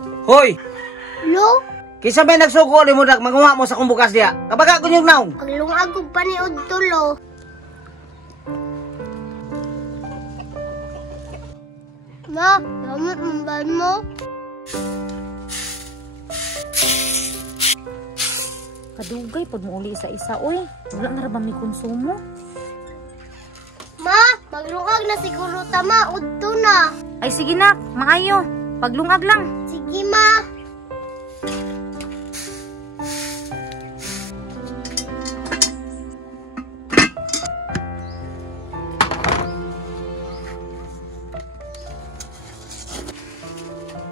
Hoy! Lo? Kisa may nagsuko ni mo manguha mo sa kumbukas diya. Kabaga ko yung naong. Paglungag ko pa ni Udtulo. Ma, gamit mamban mo? Kadugay, pag mo uli isa-isa, uy. Wala na rabang may konsumo. Ma, maglungag na siguro tama, udto na. Ay, sige na, maayo. Paglungag lang. Sige, ma.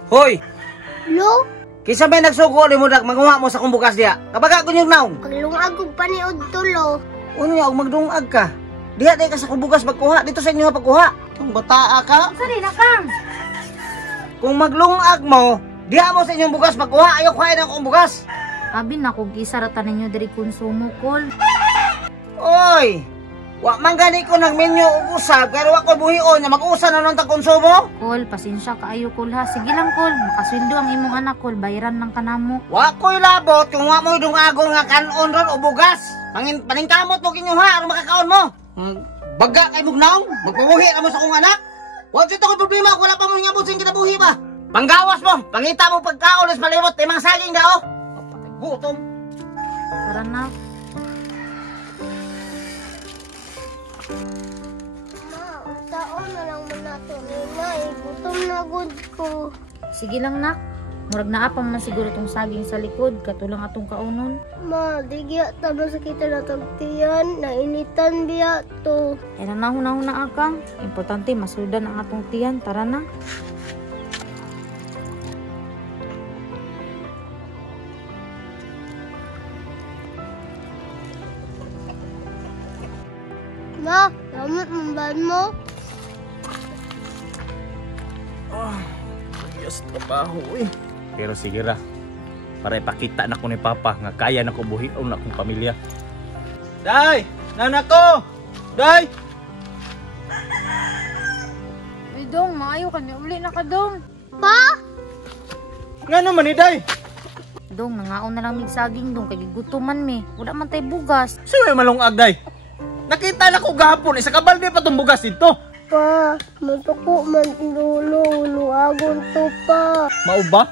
Hoy! Lo? Kisa may nagsuko ni mo manguha mo sa kumbukas diya. Kabaga ko yung naong. Paglungag ko pa ni Udtulo. Unya, og magdungag ka. Diha ka sa kumbukas magkuha. Dito sa inyo nga pagkuha. Ang bataa ka. Sorry na, Kang. Kung maglungag mo, diha mo sa inyong bugas magkuha. Ayaw kuhain ang kumbukas. Abi na kung gisaratan ninyo dari konsumo, Kol. Oy! Wa man gani ko ng menu ug usab pero wa ko buhion nga mag-usa na nung tag-konsumo. Kol, pasensya kaayo, Kol, ha. Sige lang, Kol. Makasweldo ang imong anak, Kol. Bayaran ng kanamo. Wa ko'y labot kung wa mo dungagon nga kanon ron o bugas. Paningkamot mo kinyuha aron makakaon mo. Baga kay mugnaong, magpabuhi na mo sa kong anak. Wa jud ko problema kung wala pa mo ngabot sing kinabuhi ba. Panggawas mo, pangita mo pagkaon sa malimot timang saging dao. Patay gutom. Tara na. Ma, taon na lang mo nato ninay. Gutom na gud ko. Sige lang, nak. Murag naa pa man siguro tong saging sa likod. Katulang atong kaunon. Ma, di giya tama sa kita na tagtiyan. Nainitan biya to. Ay na huna akang. Importante, masudan ang atong tiyan. Tara na. Ma, gamit mamban mo? Yes, trabaho eh. Pero sige ra. Para ipakita na ko ni Papa nga kaya na ko buhion na akong pamilya. Day! Nanak ko! Day! Ay, Dong, maayo ka. Uli na ka, Dong. Pa? Nga naman ni Day! Dong, nangaon na lang mig saging, Dong. Kaya gutuman me. Wala man tay bugas. Sino yung malungag, Day? Nakita na ko gahapon. Isa kabalde pa itong bugas dito. Pa, matuko man ilulo. Luagon to pa. Mau ba?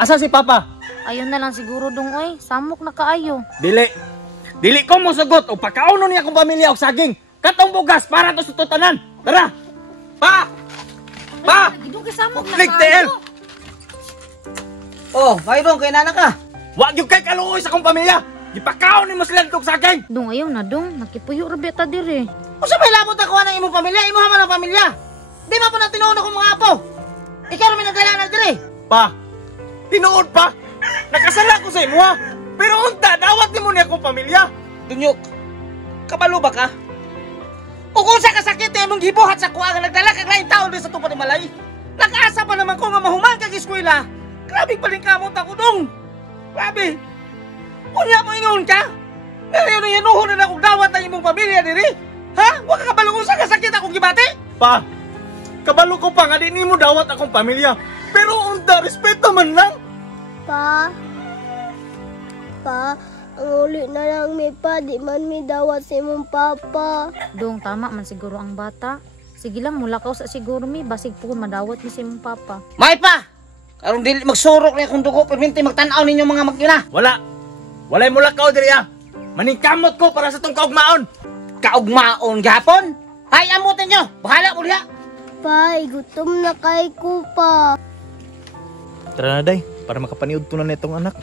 Asa si Papa? Ayun na lang siguro, Dong, oy. Samok na kaayo. Dili. Dili ko mo sagot o pagkaunon niya akong pamilya o saging. Katong bugas para to sa tutanan. Tara! Pa! Pa! Gidong kay samok na Click TL! Oh, may dong kay nana ka. Wag yung kay kaluoy sa akong pamilya. Ipakaon ni mo sila itong saging. Dong, ayaw na, Dong. Nakipuyo rabeta dire. Usa may labot ako ng imong pamilya, imo man ang pamilya. Di ba pa na tinuod akong mga apo? Ikaw rin nagdala na dire. Pa! Tinuod pa! Nakasala ko sa imo ha! Pero unta, dawat ni mo niya akong pamilya. Dunyok, kabalo ba ka? O kung sa kasakit na imong gibuhat sa kuha nga nagdala kag lain taon din sa tupad ni Malay. Nag-asa pa naman ko nga mahuman kag eskwela. Grabe palingkamot ako dong. Grabe. Kunya mo ingon ka? Ngayon na yanuhon na akong dawat ang imong pamilya diri. Ha? Huwag ka kabalong sa kasakit akong gibati? Pa! Kabalo ko pa nga di mo dawat akong pamilya. Pero unta, respeto man lang. Pa, ang uli na lang may pa. Di man may dawat sa imong papa. Dong, tama man siguro ang bata. Sige lang, mula ka sa siguro mi. Basig po madawat ni si mong papa. May pa! Karong dili magsurok na akong dugo, perminti magtanaw ninyo mga magina. Wala. Walay mula ka o diri ha. Maningkamot ko para sa tong kaugmaon. Kaugmaon gapon? Hay, amutin nyo! Bahala mo diha! Pa, gutom na kay ko pa. Tara na, Day. Para makapaniud to na itong anak.